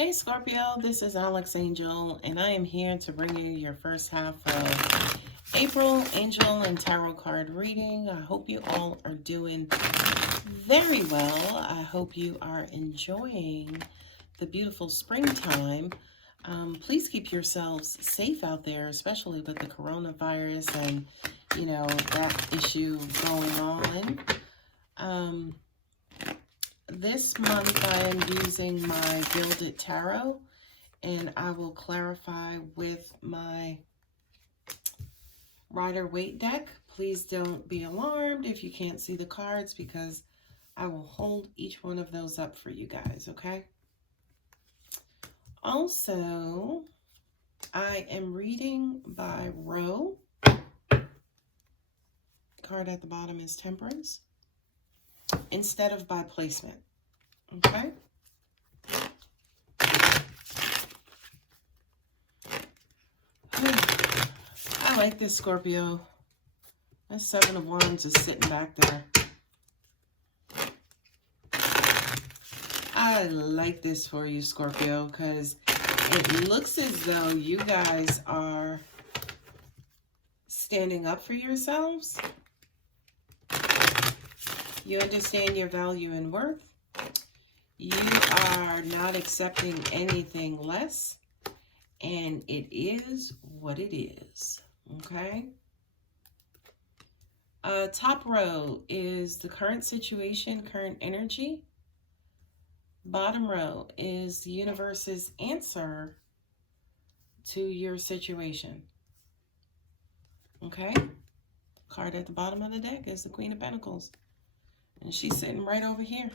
Hey Scorpio, this is Alex Angel, and I am here to bring you your first half of April Angel and Tarot card reading. I hope you all are doing very well. I hope you are enjoying the beautiful springtime. Please keep yourselves safe out there, especially with the coronavirus and, that issue going on. This month I am using my Build It Tarot, and I will clarify with my Rider-Waite deck. Please don't be alarmed if you can't see the cards, because I will hold each one of those up for you guys, okay? Also, I am reading by row. Card at the bottom is Temperance, instead of by placement, okay? I like this, Scorpio. That Seven of Wands is sitting back there. I like this for you, Scorpio, because it looks as though you guys are standing up for yourselves. You understand your value and worth. You are not accepting anything less. And it is what it is. Okay? Top row is the current situation, current energy. Bottom row is the universe's answer to your situation. Okay? Card at the bottom of the deck is the Queen of Pentacles. And she's sitting right over here.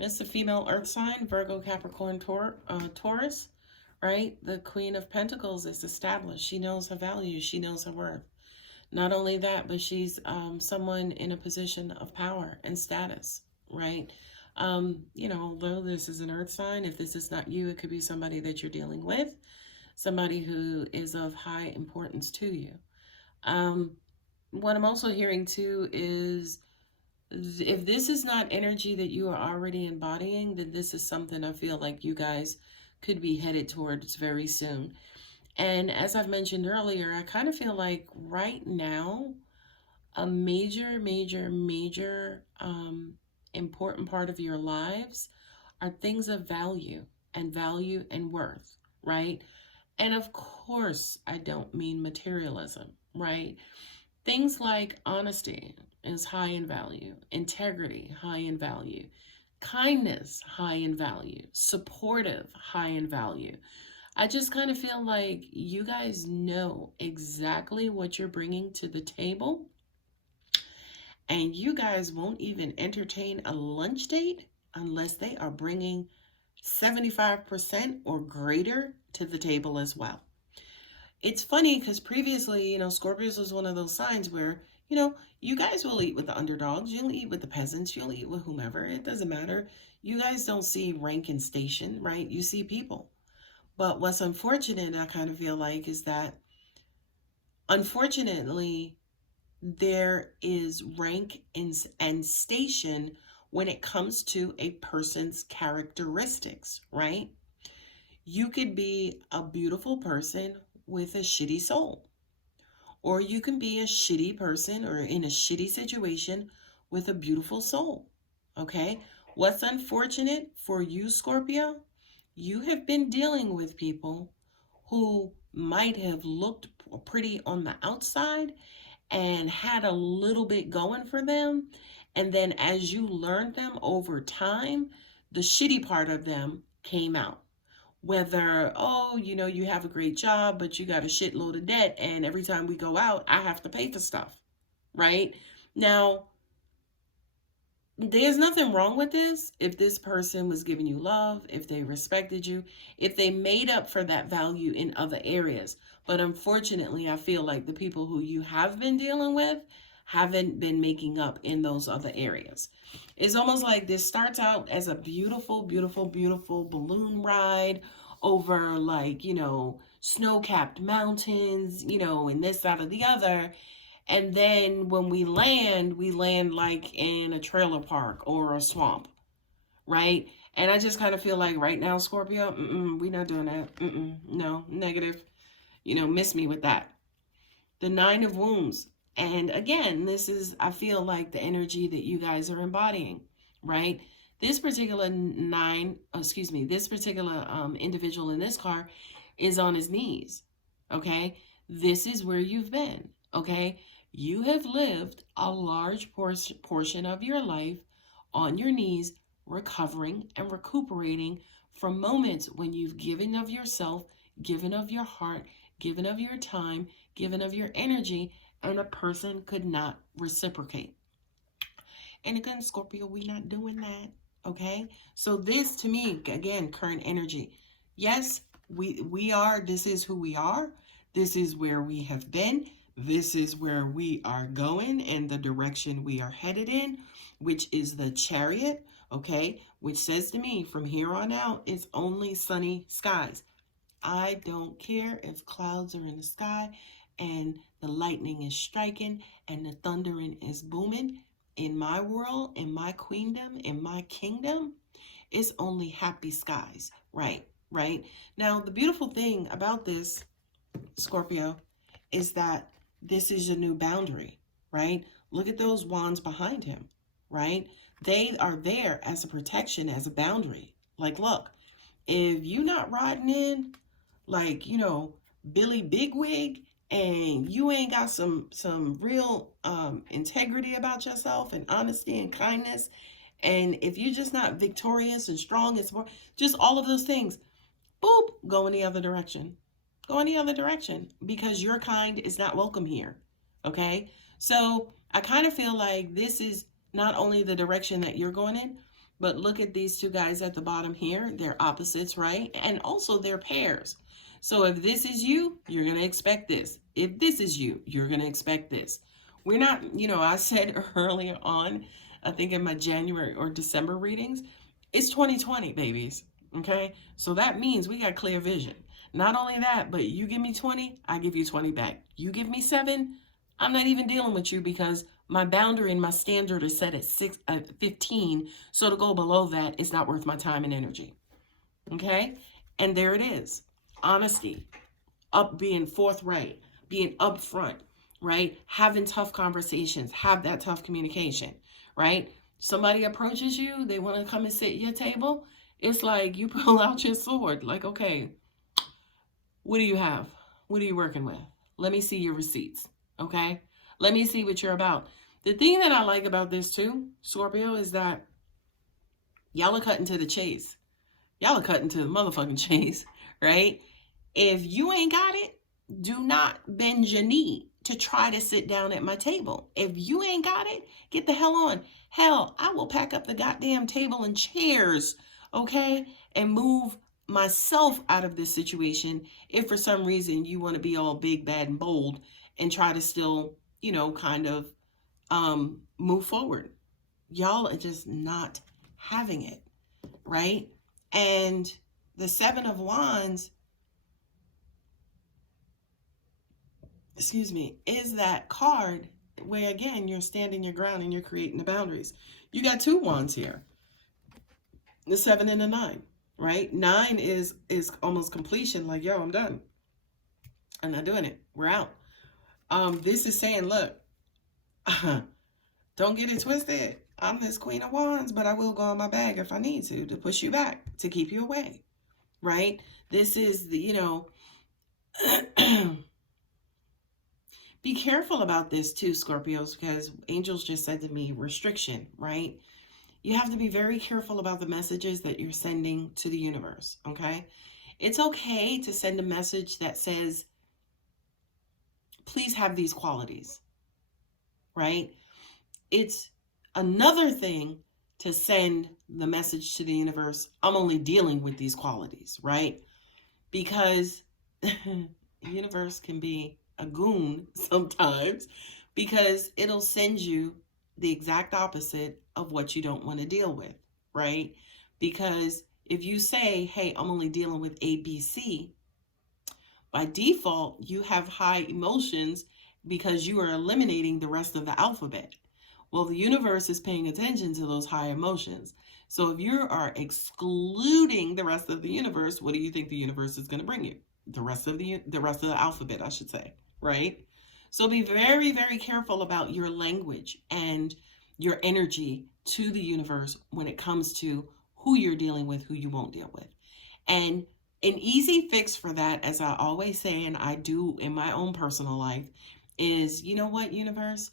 It's the female earth sign, Virgo, Capricorn, Taurus, right? The Queen of Pentacles is established. She knows her value. She knows her worth. Not only that, but she's someone in a position of power and status, right? Although this is an earth sign, if this is not you, it could be somebody that you're dealing with, somebody who is of high importance to you. What I'm also hearing too is, if this is not energy that you are already embodying, then this is something I feel like you guys could be headed towards very soon. And as I've mentioned earlier, I kind of feel like right now, a major important part of your lives are things of value and worth, right? And of course, I don't mean materialism, right? Things like honesty is high in value, integrity, high in value, kindness, high in value, supportive, high in value. I just kind of feel like you guys know exactly what you're bringing to the table, and you guys won't even entertain a lunch date unless they are bringing 75% or greater to the table as well. It's funny because previously, Scorpios was one of those signs where, you guys will eat with the underdogs. You'll eat with the peasants. You'll eat with whomever. It doesn't matter. You guys don't see rank and station, right? You see people. But what's unfortunate, I kind of feel like, is that, unfortunately, there is rank and station when it comes to a person's characteristics, right? You could be a beautiful person with a shitty soul. Or you can be a shitty person or in a shitty situation with a beautiful soul. Okay? What's unfortunate for you, Scorpio? You have been dealing with people who might have looked pretty on the outside and had a little bit going for them. And then as you learned them over time, the shitty part of them came out. Whether, you have a great job, but you got a shitload of debt, and every time we go out, I have to pay for stuff, right? Now, there's nothing wrong with this if this person was giving you love, if they respected you, if they made up for that value in other areas. But unfortunately, I feel like the people who you have been dealing with haven't been making up in those other areas. It's almost like this starts out as a beautiful balloon ride over snow-capped mountains, and this, that, or the other. And then when we land like in a trailer park or a swamp, right? And I just kind of feel like right now, Scorpio, we're not doing that. No, negative. Miss me with that. The Nine of Wounds. And again, this is, I feel like, the energy that you guys are embodying, right? This particular this particular individual in this car is on his knees, okay? This is where you've been, okay? You have lived a large portion of your life on your knees, recovering and recuperating from moments when you've given of yourself, given of your heart, given of your time, given of your energy, and a person could not reciprocate. And again, Scorpio, we're not doing that, okay? So this, to me, again, current energy. Yes, we are, this is who we are. This is where we have been. This is where we are going and the direction we are headed in, which is the Chariot, okay? Which says to me, from here on out, it's only sunny skies. I don't care if clouds are in the sky and the lightning is striking and the thundering is booming. In my world, in my queendom, in my kingdom, it's only happy skies, right? Now, the beautiful thing about this, Scorpio, is that this is a new boundary, right? Look at those wands behind him, right? They are there as a protection, as a boundary. Like, look, if you're not riding in like, Billy Bigwig, and you ain't got some real integrity about yourself and honesty and kindness, and if you're just not victorious and strong and just all of those things, boop, go in the other direction. Go in the other direction, because your kind is not welcome here, okay? So I kind of feel like this is not only the direction that you're going in, but look at these two guys at the bottom here. They're opposites, right? And also they're pairs. So if this is you, you're going to expect this. If this is you, you're going to expect this. We're not, I said earlier on, I think in my January or December readings, it's 2020, babies. Okay? So that means we got clear vision. Not only that, but you give me 20, I give you 20 back. You give me 7, I'm not even dealing with you, because my boundary and my standard is set at 15. So to go below that, it's not worth my time and energy. Okay? And there it is. Honesty, being forthright, being upfront, right? Having tough conversations, have that tough communication, right? Somebody approaches you, they want to come and sit at your table. It's like you pull out your sword, like, okay, what do you have? What are you working with? Let me see your receipts, okay? Let me see what you're about. The thing that I like about this too, Scorpio, is that y'all are cutting to the chase. Y'all are cutting to the motherfucking chase, right? If you ain't got it, do not bend your knee to try to sit down at my table. If you ain't got it, get the hell on. Hell, I will pack up the goddamn table and chairs, okay? And move myself out of this situation if for some reason you want to be all big, bad, and bold and try to still, kind of move forward. Y'all are just not having it, right? And the Seven of Wands, is that card where, again, you're standing your ground and you're creating the boundaries. You got 2 wands here, the 7 and the 9, right? 9 is almost completion, like, yo, I'm done. I'm not doing it. We're out. This is saying, look, don't get it twisted. I'm this Queen of Wands, but I will go on my bag if I need to push you back, to keep you away, right? This is the, be careful about this too, Scorpios, because angels just said to me, restriction, right? You have to be very careful about the messages that you're sending to the universe, okay? It's okay to send a message that says, please have these qualities, right? It's another thing to send the message to the universe, I'm only dealing with these qualities, right? Because the universe can be a goon sometimes, because it'll send you the exact opposite of what you don't want to deal with, right? Because if you say, hey, I'm only dealing with A, B, C, by default, you have high emotions because you are eliminating the rest of the alphabet. Well, the universe is paying attention to those high emotions. So if you are excluding the rest of the universe, what do you think the universe is going to bring you? The rest of the alphabet, I should say, right? So be very, very careful about your language and your energy to the universe when it comes to who you're dealing with, who you won't deal with. And an easy fix for that, as I always say, and I do in my own personal life, is, you know what, universe?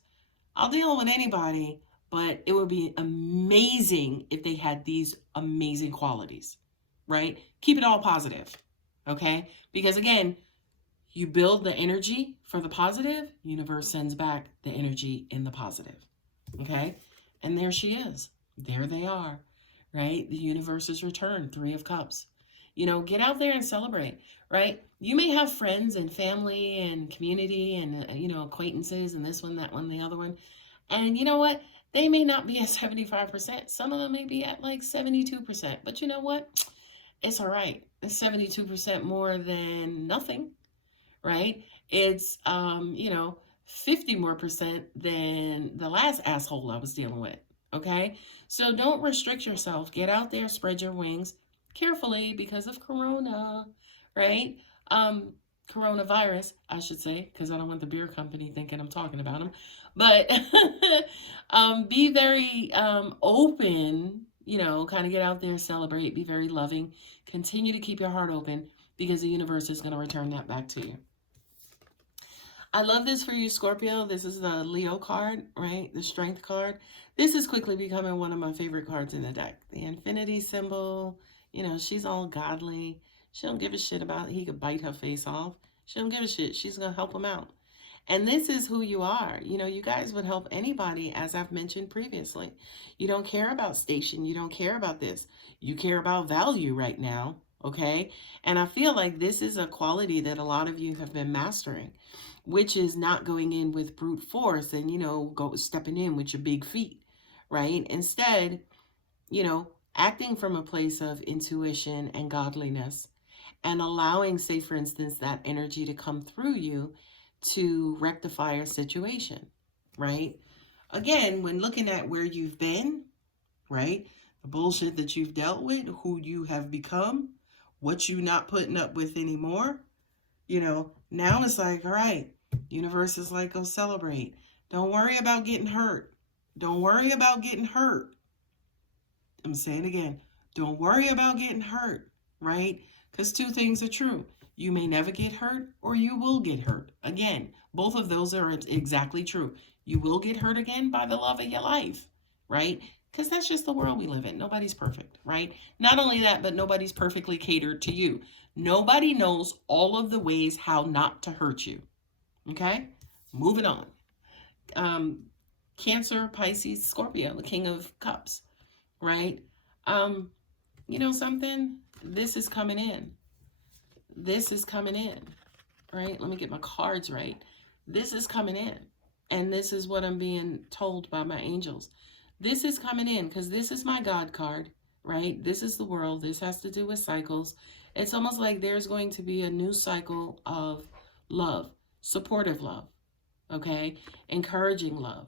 I'll deal with anybody, but it would be amazing if they had these amazing qualities, right? Keep it all positive, okay? Because again, you build the energy for the positive, universe sends back the energy in the positive, okay? And there she is. There they are, right? The universe's return, 3 of Cups. You know, get out there and celebrate, right? You may have friends and family and community and, acquaintances and this one, that one, the other one. And you know what? They may not be at 75%. Some of them may be at like 72%. But you know what? It's all right. It's 72% more than nothing, right? It's, 50 more percent than the last asshole I was dealing with, okay? So don't restrict yourself. Get out there, spread your wings carefully because of Corona, right? Coronavirus, I should say, because I don't want the beer company thinking I'm talking about them. But be very open, kind of get out there, celebrate, be very loving. Continue to keep your heart open because the universe is going to return that back to you. I love this for you, Scorpio. This is the Leo card, right? The Strength card. This is quickly becoming one of my favorite cards in the deck. The infinity symbol, she's all godly. She don't give a shit about it. He could bite her face off. She don't give a shit. She's going to help him out. And this is who you are. You guys would help anybody, as I've mentioned previously. You don't care about station. You don't care about this. You care about value right now, okay? And I feel like this is a quality that a lot of you have been mastering, which is not going in with brute force and, go stepping in with your big feet, right? Instead, acting from a place of intuition and godliness and allowing, say, for instance, that energy to come through you to rectify a situation, right? Again, when looking at where you've been, right? The bullshit that you've dealt with, who you have become, what you're not putting up with anymore, now it's like, all right, universe is like, go celebrate. Don't worry about getting hurt. Don't worry about getting hurt. I'm saying again, don't worry about getting hurt, right? Because 2 things are true. You may never get hurt or you will get hurt. Again, both of those are exactly true. You will get hurt again by the love of your life, right? Because that's just the world we live in. Nobody's perfect, right? Not only that, but nobody's perfectly catered to you. Nobody knows all of the ways how not to hurt you. Okay? Moving on. Cancer, Pisces, Scorpio, the King of Cups, right? You know something? This is coming in. This is coming in, right? Let me get my cards right. This is coming in. And this is what I'm being told by my angels. This is coming in because this is my God card, right? This is the world. This has to do with cycles. It's almost like there's going to be a new cycle of love, supportive love, okay? Encouraging love,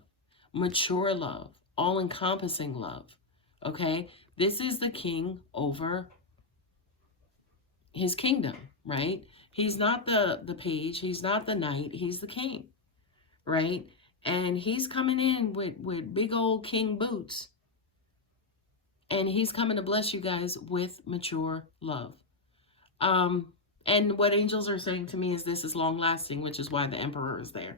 mature love, all-encompassing love, okay? This is the king over his kingdom, right? He's not the page. He's not the knight. He's the king, right? And he's coming in with big old king boots. And he's coming to bless you guys with mature love. And what angels are saying to me is this is long lasting, which is why the emperor is there.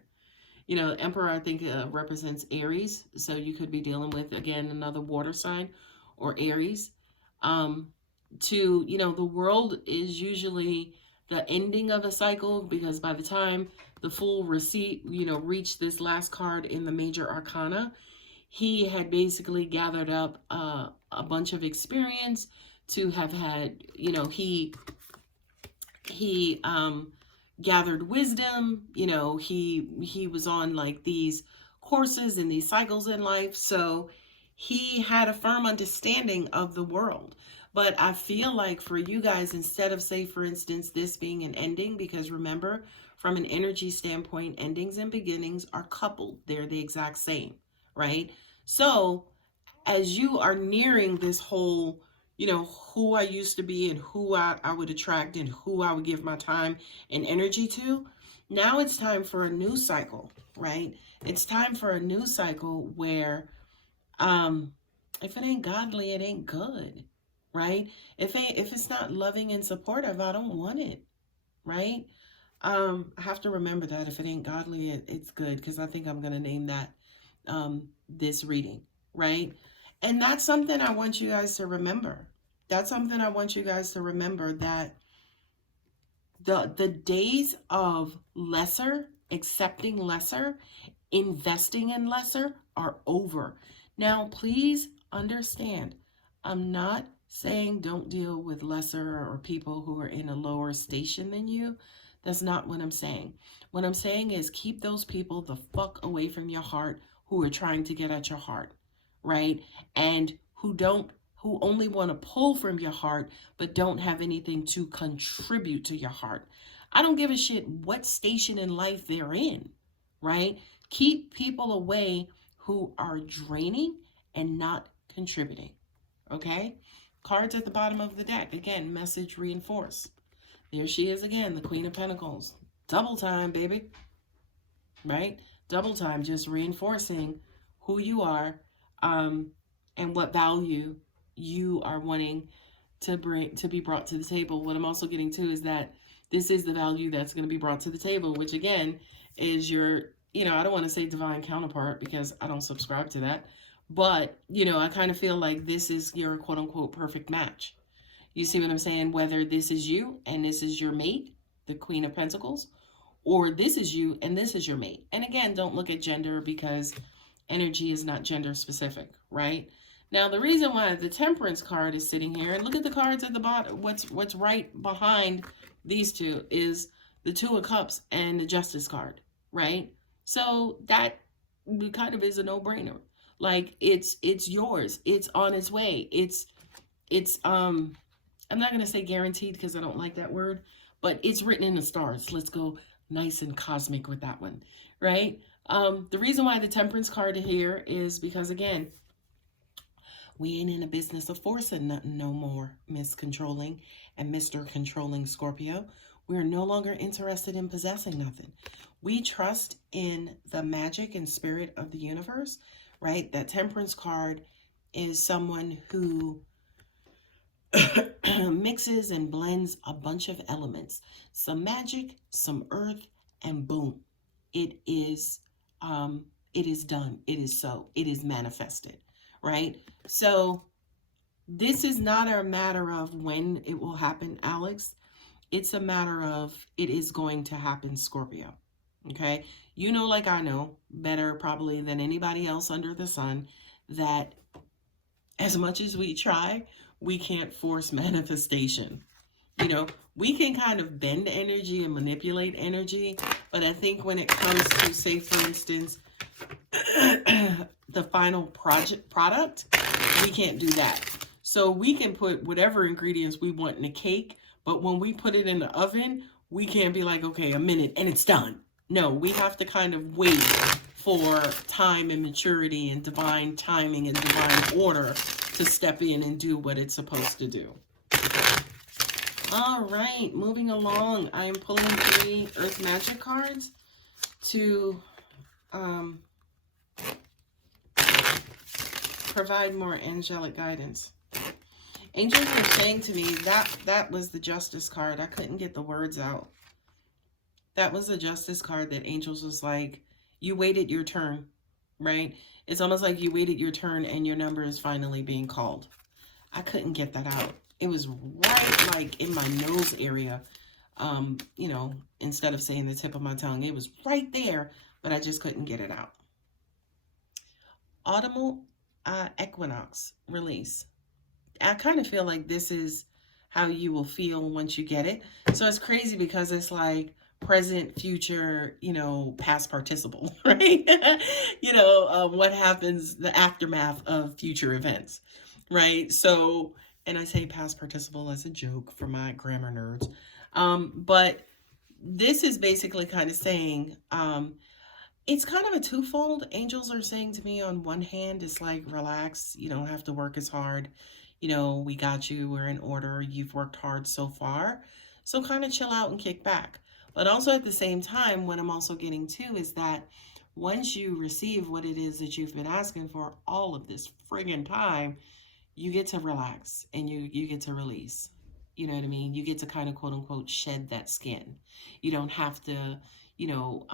The emperor, I think, represents Aries. So you could be dealing with, again, another water sign or Aries. The world is usually the ending of a cycle because by the time the full receipt, reached this last card in the major arcana, he had basically gathered up a bunch of experience to have had, he gathered wisdom, he was on like these courses and these cycles in life. So he had a firm understanding of the world. But I feel like for you guys, instead of, say, for instance, this being an ending, because remember, from an energy standpoint, endings and beginnings are coupled. They're the exact same, right? So as you are nearing this whole, who I used to be and who I would attract and who I would give my time and energy to, now it's time for a new cycle, right? It's time for a new cycle where if it ain't godly, it ain't good, right? If it's not loving and supportive, I don't want it, right? I have to remember that if it ain't godly, it's good, because I think I'm going to name that this reading, right? And that's something I want you guys to remember. That's something I want you guys to remember, that the days of lesser, accepting lesser, investing in lesser are over. Now, please understand, I'm not saying don't deal with lesser or people who are in a lower station than you. That's not what I'm saying. What I'm saying is keep those people the fuck away from your heart who are trying to get at your heart, right? And who only want to pull from your heart but don't have anything to contribute to your heart. I don't give a shit what station in life they're in, right? Keep people away who are draining and not contributing, okay? Cards at the bottom of the deck. Again, message reinforced. There she is again, the Queen of Pentacles. Double time, baby. Right? Double time, just reinforcing who you are, and what value you are wanting to be brought to the table. What I'm also getting to is that this is the value that's going to be brought to the table, which again is your, I don't want to say divine counterpart because I don't subscribe to that. But, I kind of feel like this is your quote unquote perfect match. You see what I'm saying? Whether this is you and this is your mate, the Queen of Pentacles, or this is you and this is your mate. And again, don't look at gender because energy is not gender specific, right? Now, the reason why the Temperance card is sitting here, and look at the cards at the bottom, what's right behind these two is the Two of Cups and the Justice card, right? So that kind of is a no-brainer. Like, it's yours. It's on its way. It's I'm not going to say guaranteed because I don't like that word, but it's written in the stars. Let's go nice and cosmic with that one, right? The reason why the Temperance card here is because, again, we ain't in a business of forcing nothing no more, Miss Controlling and Mr. Controlling Scorpio. We're no longer interested in possessing nothing. We trust in the magic and spirit of the universe, right? That Temperance card is someone who mixes and blends a bunch of elements, some magic, some earth, and boom, it is done. It is so. It is manifested, right? So this is not a matter of when it will happen, Alex. It's a matter of it is going to happen, Scorpio. Okay, like I know better probably than anybody else under the sun that as much as we try, we can't force manifestation. We can kind of bend energy and manipulate energy, but I think when it comes to, say, for instance, the final product, we can't do that. So we can put whatever ingredients we want in a cake, but when we put it in the oven, we can't be like, okay, a minute and it's done. No, we have to kind of wait for time and maturity and divine timing and divine order to step in and do what it's supposed to do. All right, moving along. I am pulling 3 Earth Magic cards to provide more angelic guidance. Angels were saying to me that was the Justice card. I couldn't get the words out. That was the Justice card that Angels was like, you waited your turn, right? It's almost like you waited your turn and your number is finally being called. I couldn't get that out. It was right like in my nose area. Instead of saying the tip of my tongue, it was right there, but I just couldn't get it out. Autumnal equinox release. I kind of feel like this is how you will feel once you get it. So it's crazy because it's like present, future, past participle, right? What happens, the aftermath of future events, right? So, and I say past participle as a joke for my grammar nerds. But this is basically kind of saying, It's kind of a twofold. Angels are saying to me, on one hand, it's like, relax, you don't have to work as hard. You know, we got you, we're in order, you've worked hard so far. So kind of chill out and kick back. But also at the same time, what I'm also getting to is that once you receive what it is that you've been asking for all of this friggin' time, you get to relax and you get to release. You know what I mean? You get to kind of quote unquote shed that skin. You don't have to, you know,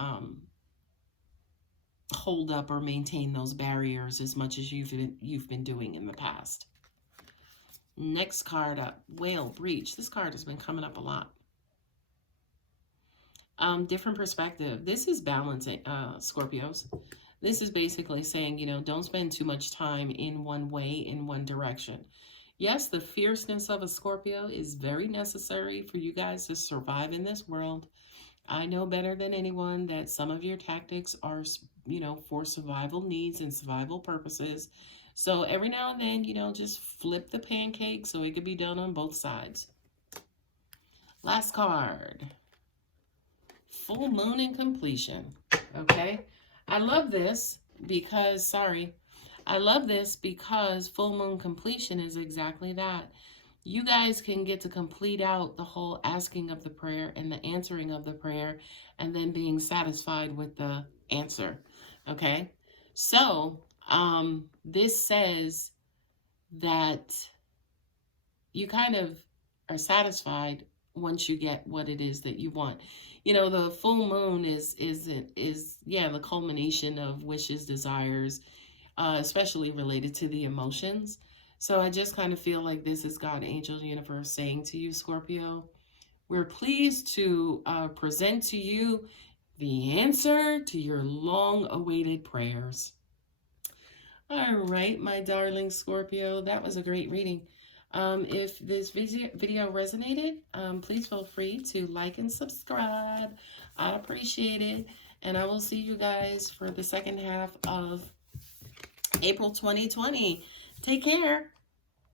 hold up or maintain those barriers as much as you've been doing in the past. Next card up, Whale Breach. This card has been coming up a lot. Different perspective. This is balancing, Scorpios. This is basically saying, you know, don't spend too much time in one way, in one direction. Yes, the fierceness of a Scorpio is very necessary for you guys to survive in this world. I know better than anyone that some of your tactics are, you know, for survival needs and survival purposes. So every now and then, you know, just flip the pancake so it could be done on both sides. Last card. Full moon and completion. Okay. I love this because, I love this because full moon completion is exactly that. You guys can get to complete out the whole asking of the prayer and the answering of the prayer and then being satisfied with the answer. Okay. So, this says that you kind of are satisfied once you get what it is that you want. You know, the full moon is the culmination of wishes, desires, especially related to the emotions. So I just kind of feel like this is God, angel, universe saying to you, Scorpio, we're pleased to present to you the answer to your long-awaited prayers. All right, my darling Scorpio, that was a great reading. If this video resonated, please feel free to like and subscribe. I appreciate it. And I will see you guys for the second half of April 2020. Take care.